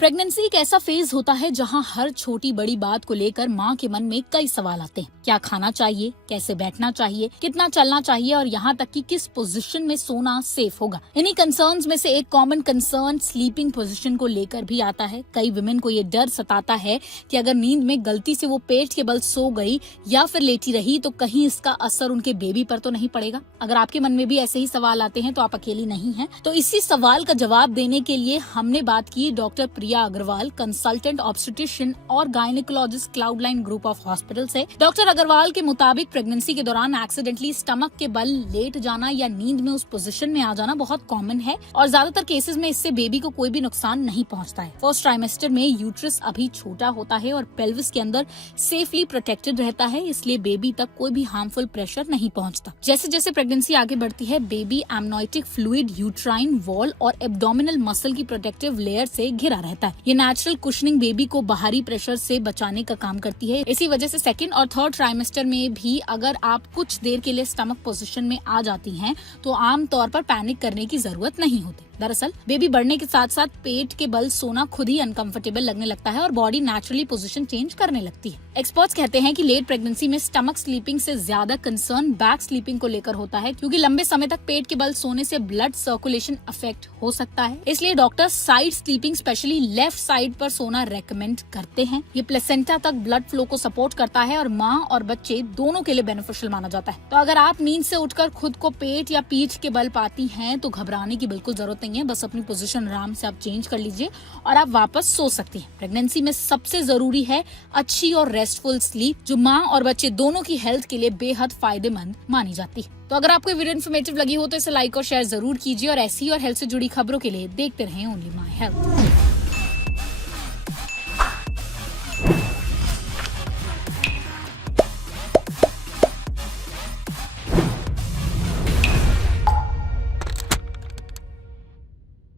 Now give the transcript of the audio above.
Pregnancy एक ऐसा phase होता है जहां हर छोटी बड़ी बात को लेकर माँ के मन में कई सवाल आते हैं। क्या खाना चाहिए, कैसे बैठना चाहिए, कितना चलना चाहिए और यहाँ तक कि किस पोजीशन में सोना सेफ होगा। इन्हीं कंसर्न्स में से एक कॉमन कंसर्न स्लीपिंग पोजीशन को लेकर भी आता है। कई विमेन को ये डर सताता है कि अगर नींद में गलती से वो पेट के बल सो गई या फिर लेटी रही तो कहीं इसका असर उनके बेबी पर तो नहीं पड़ेगा। अगर आपके मन में भी ऐसे ही सवाल आते हैं तो आप अकेली नहीं हैं। तो इसी सवाल का जवाब देने के लिए हमने बात की डॉक्टर प्रिया अग्रवाल, कंसल्टेंट ऑब्स्टेट्रिशियन और गायनेकोलॉजिस्ट, क्लाउडलाइन ग्रुप ऑफ हॉस्पिटल से। डॉक्टर अग्रवाल के मुताबिक प्रेगनेंसी के दौरान एक्सीडेंटली स्टमक के बल लेट जाना या नींद में उस पोजीशन में आ जाना बहुत कॉमन है और ज्यादातर केसेस में इससे बेबी को कोई भी नुकसान नहीं पहुंचता है। फर्स्ट ट्राइमेस्टर में यूट्रस अभी छोटा होता है और पेल्विस के अंदर सेफली प्रोटेक्टेड रहता है, इसलिए बेबी तक कोई भी हार्मफुल प्रेशर नहीं पहुंचता। जैसे जैसे प्रेगनेंसी आगे बढ़ती है, बेबी एमनाइटिक फ्लूइड, यूट्राइन वॉल और एब्डोमिनल मसल की प्रोटेक्टिव लेयर से घिरा रहता है। ये नेचुरल कुशनिंग बेबी को बाहरी प्रेशर से बचाने का काम करती है। इसी वजह से सेकंड और थर्ड ट्राइमेस्टर में भी अगर आप कुछ देर के लिए स्टमक पोजीशन में आ जाती हैं तो आम तौर पर पैनिक करने की जरूरत नहीं होती। दरअसल बेबी बढ़ने के साथ साथ पेट के बल सोना खुद ही अनकंफर्टेबल लगने लगता है और बॉडी नेचुरली पोजीशन चेंज करने लगती है। एक्सपर्ट्स कहते हैं कि लेट प्रेगनेंसी में स्टमक स्लीपिंग से ज्यादा कंसर्न बैक स्लीपिंग को लेकर होता है, क्योंकि लंबे समय तक पेट के बल सोने से ब्लड सर्कुलेशन अफेक्ट हो सकता है। इसलिए doctor side sleeping, specially left side पर सोना रेकमेंड करते हैं। ये प्लेसेंटा तक ब्लड फ्लो को सपोर्ट करता है और माँ और बच्चे दोनों के लिए बेनिफिशियल माना जाता है। तो अगर आप नींद से उठकर खुद को पेट या पीठ के बल पाती हैं तो घबराने की बिल्कुल जरूरत नहीं है। बस अपनी पोजीशन आराम से आप चेंज कर लीजिए और आप वापस सो सकती हैं। प्रेगनेंसी में सबसे जरूरी है अच्छी और रेस्टफुल स्लीप, जो माँ और बच्चे दोनों की हेल्थ के लिए बेहद फायदेमंद मानी जाती है। तो अगर आपको वीडियो इन्फॉर्मेटिव लगी हो तो इसे लाइक और शेयर जरूर कीजिए और ऐसी और हेल्थ से जुड़ी खबरों के लिए देखते रहें ओनली माय हेल्थ।